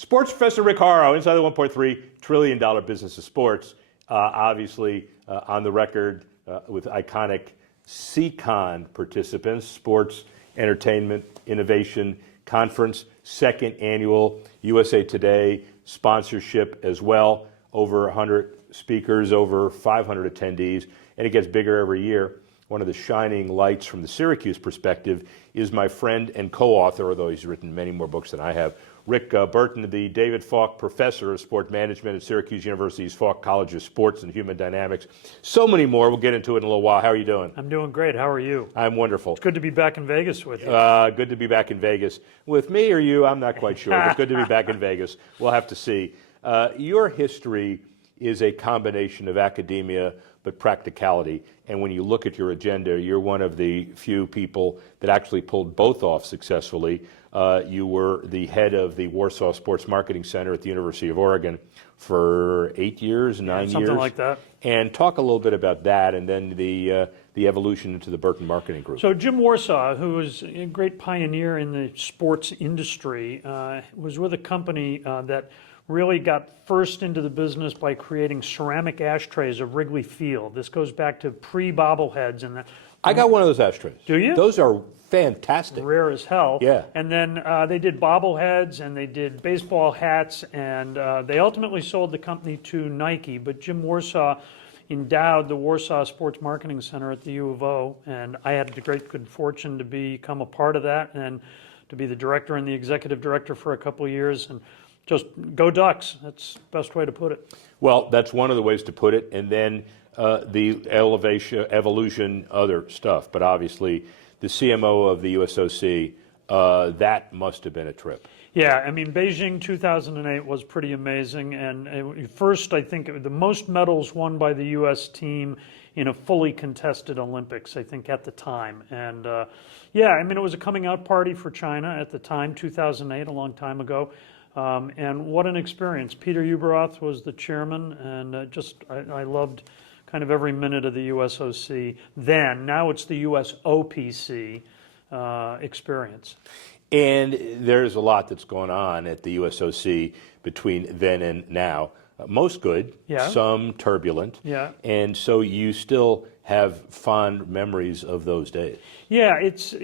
Sports Professor Rick Horrow, inside the $1.3 trillion business of sports, obviously on the record with iconic CCON participants, Sports Entertainment Innovation Conference, second annual USA Today sponsorship as well, over 100 speakers, over 500 attendees, and it gets bigger every year. One of the shining lights from the Syracuse perspective is my friend and co-author, although he's written many more books than I have, Rick Burton, the David Falk Professor of Sport Management at Syracuse University's Falk College of Sports and Human Dynamics. So many more. We'll get into it in a little while. How are you doing? I'm doing great. How are you? I'm wonderful. It's good to be back in Vegas with you. Good to be back in Vegas. With me or you, I'm not quite sure, but good to be back in Vegas. We'll have to see. Your history is a combination of academia but practicality. And when you look at your agenda, you're one of the few people that actually pulled both off successfully. You were the head of the Warsaw Sports Marketing Center at the University of Oregon for 8 years, 9 years. Something like that. And talk a little bit about that and then the evolution into the Burton Marketing Group. So Jim Warsaw, who was a great pioneer in the sports industry, was with a company that really got first into the business by creating ceramic ashtrays of Wrigley Field. This goes back to pre-bobbleheads. And I got one of those ashtrays. Do you? Those are fantastic. Rare as hell. Yeah. And then they did bobbleheads and they did baseball hats, and they ultimately sold the company to Nike. But Jim Warsaw endowed the Warsaw Sports Marketing Center at the U of O, and I had the great good fortune to become a part of that and to be the director and the executive director for a couple of years. And just go Ducks. That's the best way to put it. Well, that's one of the ways to put it. And then the evolution, other stuff. But obviously, the CMO of the USOC, that must have been a trip. Yeah, I mean, Beijing 2008 was pretty amazing. And first, I think the most medals won by the U.S. team in a fully contested Olympics, I think, at the time. And yeah, I mean, it was a coming out party for China at the time, 2008, a long time ago. And what an experience. Peter Ueberroth was the chairman, and I loved kind of every minute of the USOC then. Now it's the USOPC experience. And there's a lot that's going on at the USOC between then and now. Most good, yeah. Some turbulent. Yeah. And so you still have fond memories of those days. Yeah, it's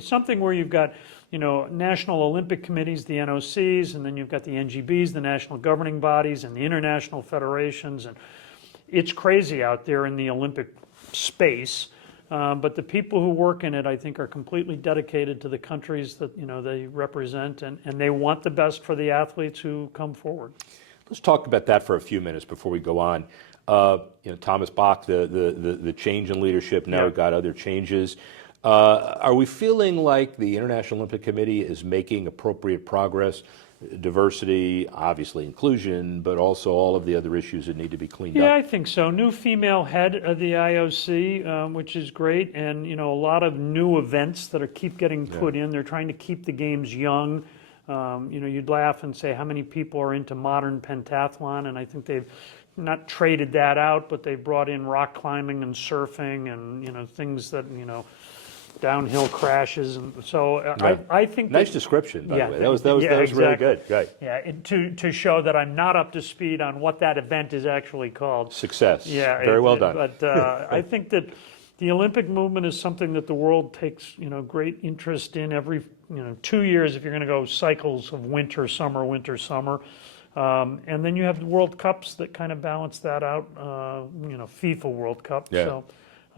something where you've got, you know, national Olympic committees, the NOCs, and then you've got the NGBs, the national governing bodies, and the international federations, and it's crazy out there in the Olympic space. But the people who work in it, I think, are completely dedicated to the countries that, you know, they represent, and they want the best for the athletes who come forward. Let's talk about that for a few minutes before we go on. You know, Thomas Bach, the change in leadership. Now we've got other changes. Are we feeling like the International Olympic Committee is making appropriate progress? Diversity, obviously inclusion, but also all of the other issues that need to be cleaned up. Yeah, I think so. New female head of the IOC, which is great, and you know, a lot of new events that keep getting put in. They're trying to keep the games young. You know, you'd laugh and say how many people are into modern pentathlon, and I think they've not traded that out, but they brought in rock climbing and surfing and, you know, things that, you know, downhill crashes, and so I think nice description, by the way. That was exactly. really good. Right. Yeah, to show that I'm not up to speed on what that event is actually called. Success. Yeah, very well done. But I think that the Olympic movement is something that the world takes, you know, great interest in. Every 2 years, if you're going to go cycles of winter, summer, and then you have the World Cups that kind of balance that out. You know, FIFA World Cup. Yeah. So.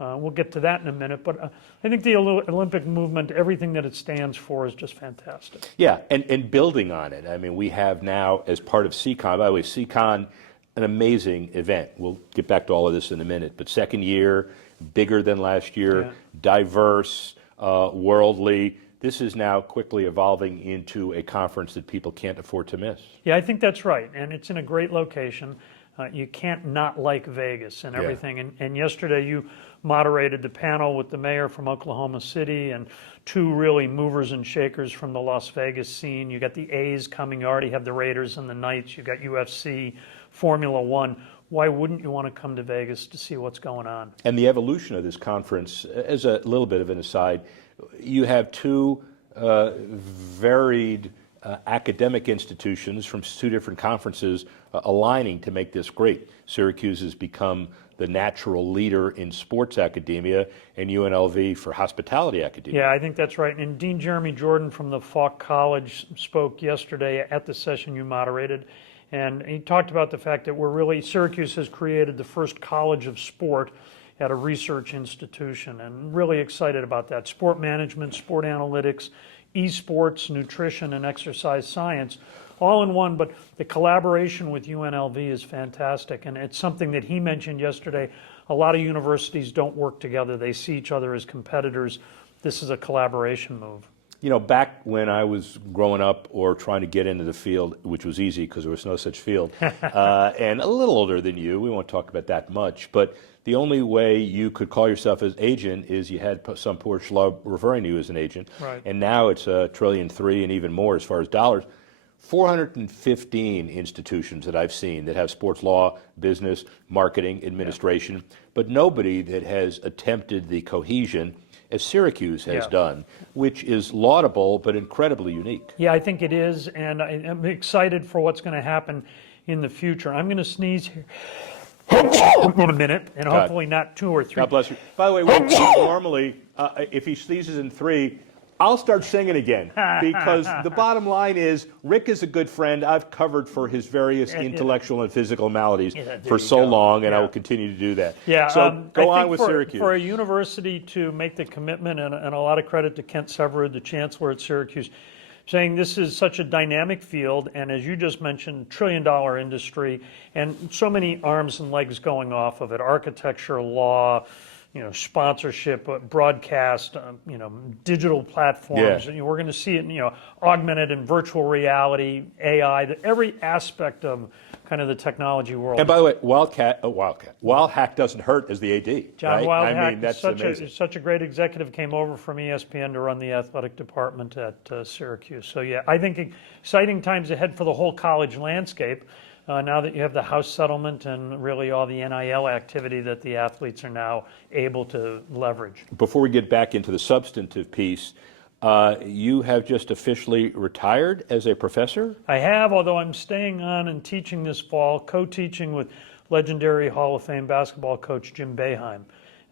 We'll get to that in a minute, but I think the Olympic movement, everything that it stands for, is just fantastic. Yeah, and building on it. I mean, we have now, as part of CCON, by the way, CCON, an amazing event. We'll get back to all of this in a minute, but second year, bigger than last year, diverse, worldly. This is now quickly evolving into a conference that people can't afford to miss. Yeah, I think that's right, and it's in a great location. You can't not like Vegas and everything. And yesterday you moderated the panel with the mayor from Oklahoma City and two really movers and shakers from the Las Vegas scene. You got the A's coming. You already have the Raiders and the Knights. You got UFC, Formula One. Why wouldn't you want to come to Vegas to see what's going on? And the evolution of this conference, as a little bit of an aside, you have two varied academic institutions from 2 different conferences aligning to make this great. Syracuse has become the natural leader in sports academia, and UNLV for hospitality academia. Yeah, I think that's right. And Dean Jeremy Jordan from the Falk College spoke yesterday at the session you moderated, and he talked about the fact that Syracuse has created the first college of sport at a research institution, and really excited about that. Sport management, sport analytics, esports, nutrition, and exercise science, all in one, but the collaboration with UNLV is fantastic, and it's something that he mentioned yesterday. A lot of universities don't work together. They see each other as competitors. This is a collaboration move. You know, back when I was growing up or trying to get into the field, which was easy because there was no such field, and a little older than you, we won't talk about that much, but the only way you could call yourself as agent is you had some poor schlub referring to you as an agent. Right. And now it's $1.3 trillion and even more as far as dollars. 415 institutions that I've seen that have sports law, business, marketing, administration, but nobody that has attempted the cohesion as Syracuse has done, which is laudable but incredibly unique. Yeah, I think it is, and I'm excited for what's going to happen in the future. I'm going to sneeze here in a minute, and hopefully not 2 or 3. God bless you. By the way, normally, if he sneezes in 3, I'll start singing again, because the bottom line is Rick is a good friend I've covered for his various intellectual and physical maladies for so long, and I will continue to do that. Yeah, so go I on think with for, Syracuse. For a university to make the commitment, and a lot of credit to Kent Severud, the chancellor at Syracuse, saying this is such a dynamic field, and as you just mentioned, $1 trillion industry, and so many arms and legs going off of it: architecture, law, sponsorship, broadcast, digital platforms. Yeah. And we're going to see it, augmented and virtual reality, AI, every aspect of kind of the technology world. And by the way, Wildhack doesn't hurt as the AD. John right? Wildhack, I mean, that's amazing. such a great executive, came over from ESPN to run the athletic department at Syracuse. So yeah, I think exciting times ahead for the whole college landscape. Now that you have the House settlement and really all the NIL activity that the athletes are now able to leverage. Before we get back into the substantive piece, you have just officially retired as a professor? I have, although I'm staying on and teaching this fall, co-teaching with legendary Hall of Fame basketball coach Jim Boeheim.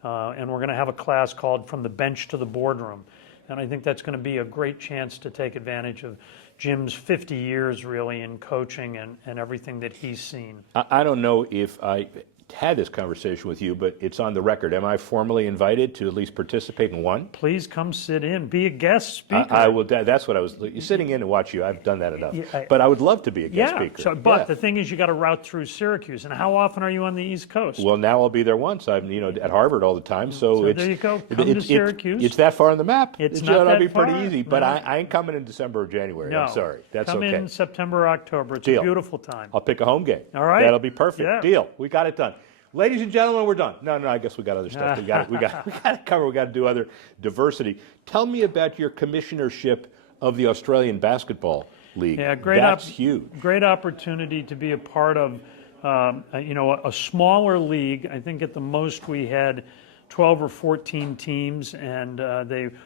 And we're going to have a class called From the Bench to the Boardroom. And I think that's going to be a great chance to take advantage of Jim's 50 years really in coaching and everything that he's seen. I don't know if I had this conversation with you, but it's on the record. Am I formally invited to at least participate in one? Please come sit in. Be a guest speaker. I will. That's what I was sitting in to watch you. I've done that enough. But I would love to be a guest speaker. But the thing is, you got to route through Syracuse. And how often are you on the East Coast? Well, now I'll be there once. I'm at Harvard all the time. So it's, there you go. Come to Syracuse. It's that far on the map. It's not that be pretty far. easy. But I ain't coming in December or January. No. I'm sorry. That's Come okay. in September, October. It's Deal. a beautiful time. I'll pick a home game. All right. That'll be perfect. Yeah. Deal. We got it done. Ladies and gentlemen, we're done. No, I guess we got other stuff. We got to cover. We got to do other diversity. Tell me about your commissionership of the Australian Basketball League. Yeah, That's huge. Great opportunity to be a part of, a smaller league. I think at the most we had 12 or 14 teams, and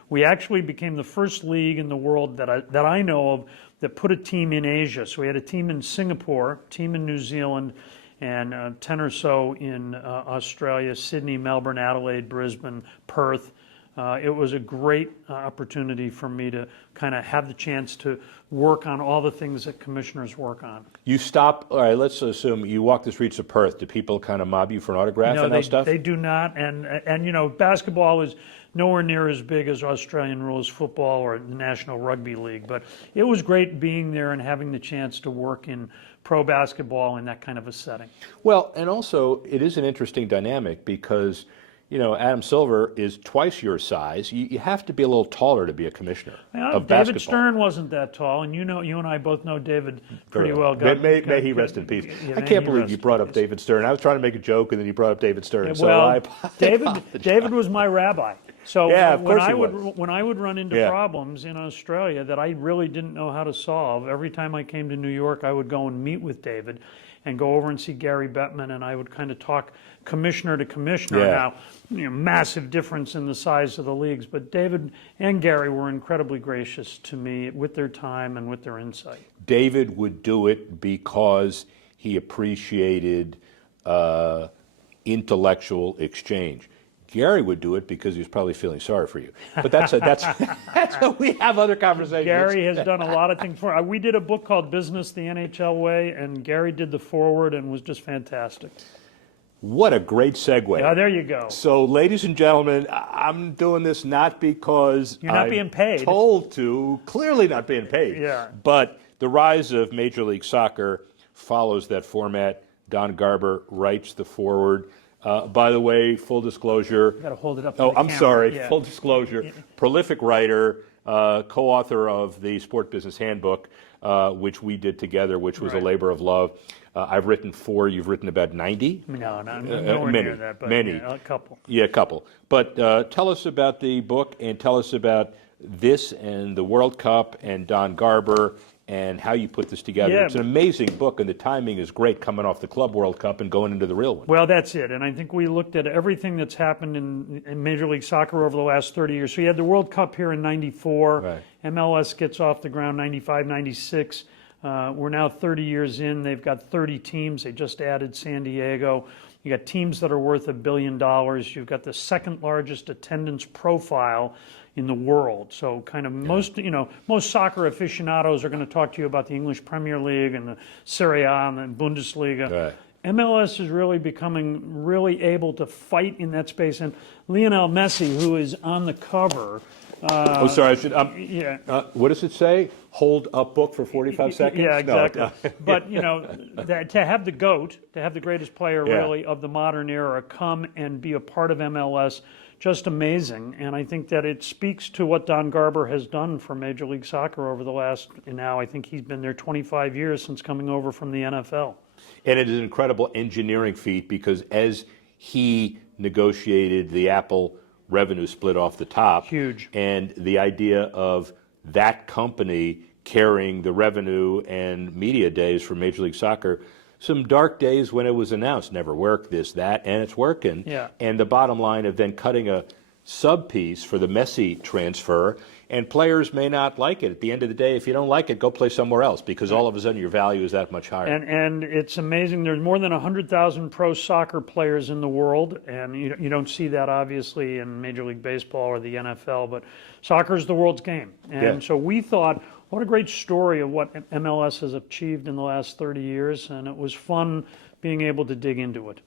we actually became the first league in the world that I know of that put a team in Asia. So we had a team in Singapore, a team in New Zealand, and 10 or so in Australia: Sydney, Melbourne, Adelaide, Brisbane, Perth. It was a great opportunity for me to kind of have the chance to work on all the things that commissioners work on. You stop, all right, let's assume you walk the streets of Perth. Do people kind of mob you for an autograph and that stuff? They do not. And basketball is nowhere near as big as Australian rules football or the National Rugby League. But it was great being there and having the chance to work in pro basketball in that kind of a setting. Well, and also it is an interesting dynamic because, Adam Silver is twice your size. You have to be a little taller to be a commissioner of basketball. David Stern wasn't that tall, and you and I both know David pretty well. May he rest in peace. I can't believe you brought up David Stern. I was trying to make a joke, and then you brought up David Stern. So I apologize. David was my rabbi. So Yeah, of when course he I would was. when I would run into Yeah. problems in Australia that I really didn't know how to solve, every time I came to New York, I would go and meet with David and go over and see Gary Bettman, and I would kind of talk commissioner to commissioner. Yeah. Now, massive difference in the size of the leagues, but David and Gary were incredibly gracious to me with their time and with their insight. David would do it because he appreciated intellectual exchange. Gary would do it because he was probably feeling sorry for you. But that's we have other conversations. Gary has done a lot of things for. We did a book called Business the NHL Way, and Gary did the foreword and was just fantastic. What a great segue. Yeah, there you go. So, ladies and gentlemen, I'm doing this not because You're not I'm being paid. told to, clearly not being paid. Yeah. But the rise of Major League Soccer follows that format. Don Garber writes the foreword. By the way, full disclosure. Got to hold it up. Oh, to the I'm camera. sorry. Yeah. Full disclosure. Prolific writer, co-author of the Sport Business Handbook, which we did together, which was a Right. labor of love. I've written 4. You've written about 90? No, nowhere many, near that, but many. yeah, a couple. Yeah, a couple. But tell us about the book and tell us about this and the World Cup and Don Garber and how you put this together. Yeah. It's an amazing book, and the timing is great coming off the Club World Cup and going into the real one. Well, that's it. And I think we looked at everything that's happened in Major League Soccer over the last 30 years. So you had the World Cup here in 94. Right. MLS gets off the ground 95, 96. We're now 30 years in. They've got 30 teams. They just added San Diego. You got teams that are worth $1 billion. You've got the second largest attendance profile in the world. So kind of most soccer aficionados are going to talk to you about the English Premier League and the Serie A and the Bundesliga. Right. MLS is really becoming really able to fight in that space. And Lionel Messi, who is on the cover. Oh, sorry. I should. Yeah. What does it say? Hold up book for 45 seconds? Yeah, No, exactly. But, to have the GOAT, to have the greatest player Yeah. really of the modern era come and be a part of MLS, just amazing. And I think that it speaks to what Don Garber has done for Major League Soccer over the last, now I think he's been there 25 years since coming over from the NFL. And it is an incredible engineering feat because as he negotiated the Apple revenue split off the top, Huge. and the idea of that company carrying the revenue and media days for Major League Soccer, some dark days when it was announced, never worked, this, that, and it's working. Yeah. And the bottom line of then cutting a sub piece for the Messi transfer, and players may not like it. At the end of the day, if you don't like it, go play somewhere else because all of a sudden your value is that much higher. And it's amazing. There's more than 100,000 pro soccer players in the world, and you don't see that obviously in Major League Baseball or the NFL, but soccer is the world's game. And Yeah. so we thought, what a great story of what MLS has achieved in the last 30 years, and it was fun being able to dig into it.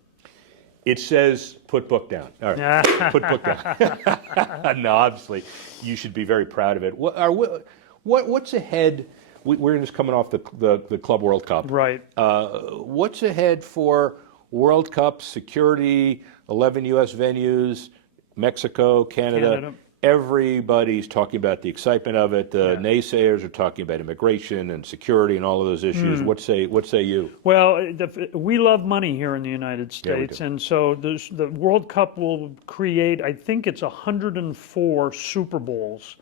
It says put book down. All right, put book down. No, obviously, you should be very proud of it. What's ahead? We're just coming off the Club World Cup. Right. What's ahead for World Cup security? 11 U.S. venues, Mexico, Canada. Everybody's talking about the excitement of it. The naysayers are talking about immigration and security and all of those issues. What say you? Well, we love money here in the United States, do. and so the World Cup will create, I think it's 104 Super Bowls,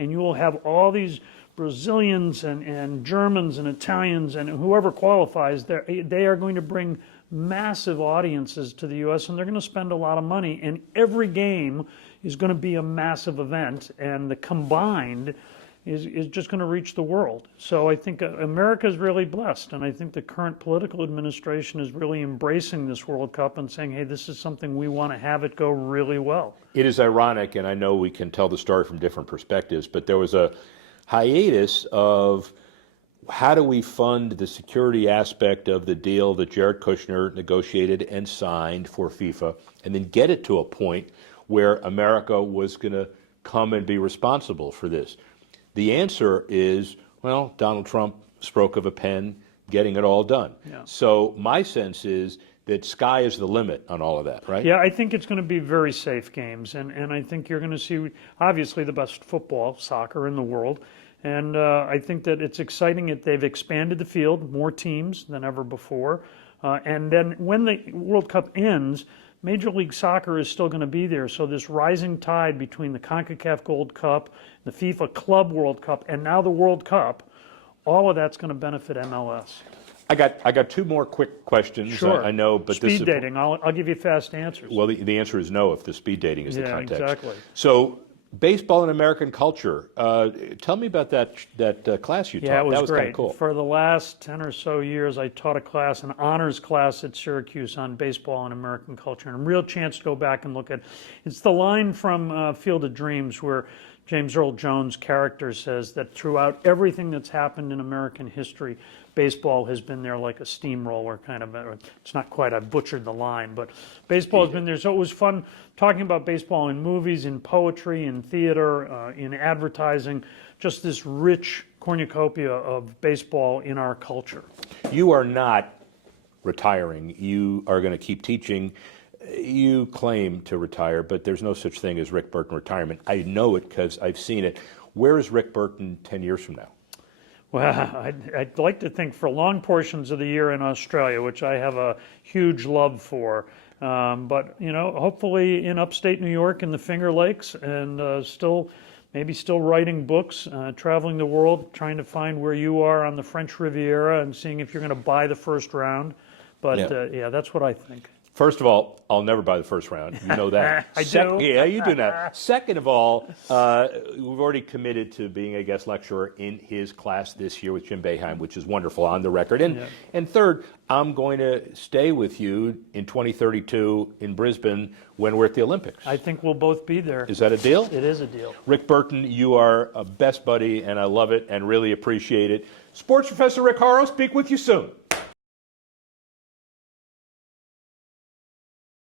and you will have all these Brazilians and Germans and Italians and whoever qualifies, they are going to bring massive audiences to the U.S., and they're going to spend a lot of money, and every game is going to be a massive event, and the combined is just going to reach the world. So I think America is really blessed, and I think the current political administration is really embracing this World Cup and saying, hey, this is something we want to have it go really well. It is ironic, and I know we can tell the story from different perspectives, but there was a hiatus of how do we fund the security aspect of the deal that Jared Kushner negotiated and signed for FIFA, and then get it to a point where America was going to come and be responsible for this. The answer is, well, Donald Trump, stroke of a pen, getting it all done. Yeah. So my sense is that sky is the limit on all of that, right? Yeah, I think it's going to be very safe games, and I think you're going to see, obviously, the best football, soccer in the world. And I think that it's exciting that they've expanded the field, more teams than ever before. And then when the World Cup ends, Major League Soccer is still going to be there. So this rising tide between the CONCACAF Gold Cup, the FIFA Club World Cup, and now the World Cup, all of that's going to benefit MLS. I got two more quick questions. Sure. I know, but this speed is dating. I'll give you fast answers. well. The answer is no if the speed dating is the Yeah, context. exactly. So, baseball and American culture. Tell me about that class you taught. Yeah, it was that was great. kind of cool. For the last 10 or so years, I taught a class, an honors class at Syracuse on baseball and American culture, and a real chance to go back and look at. It's the line from Field of Dreams where James Earl Jones' character says that throughout everything that's happened in American history, baseball has been there like a steamroller kind of. It's not quite, I butchered the line, but baseball has been there. So it was fun talking about baseball in movies, in poetry, in theater, in advertising, just this rich cornucopia of baseball in our culture. You are not retiring. You are going to keep teaching. You claim to retire, but there's no such thing as Rick Burton retirement. I know it because I've seen it. Where is Rick Burton 10 years from now? Well, I'd like to think for long portions of the year in Australia, which I have a huge love for. But, hopefully in upstate New York in the Finger Lakes and still writing books, traveling the world, trying to find where you are on the French Riviera and seeing if you're going to buy the first round. But, that's what I think. First of all, I'll never buy the first round. You know that. I do. Yeah, you do that. Second of all, we've already committed to being a guest lecturer in his class this year with Jim Boeheim, which is wonderful on the record. And third, I'm going to stay with you in 2032 in Brisbane when we're at the Olympics. I think we'll both be there. Is that a deal? It is a deal. Rick Burton, you are a best buddy, and I love it and really appreciate it. Sports Professor Rick Horrow, speak with you soon.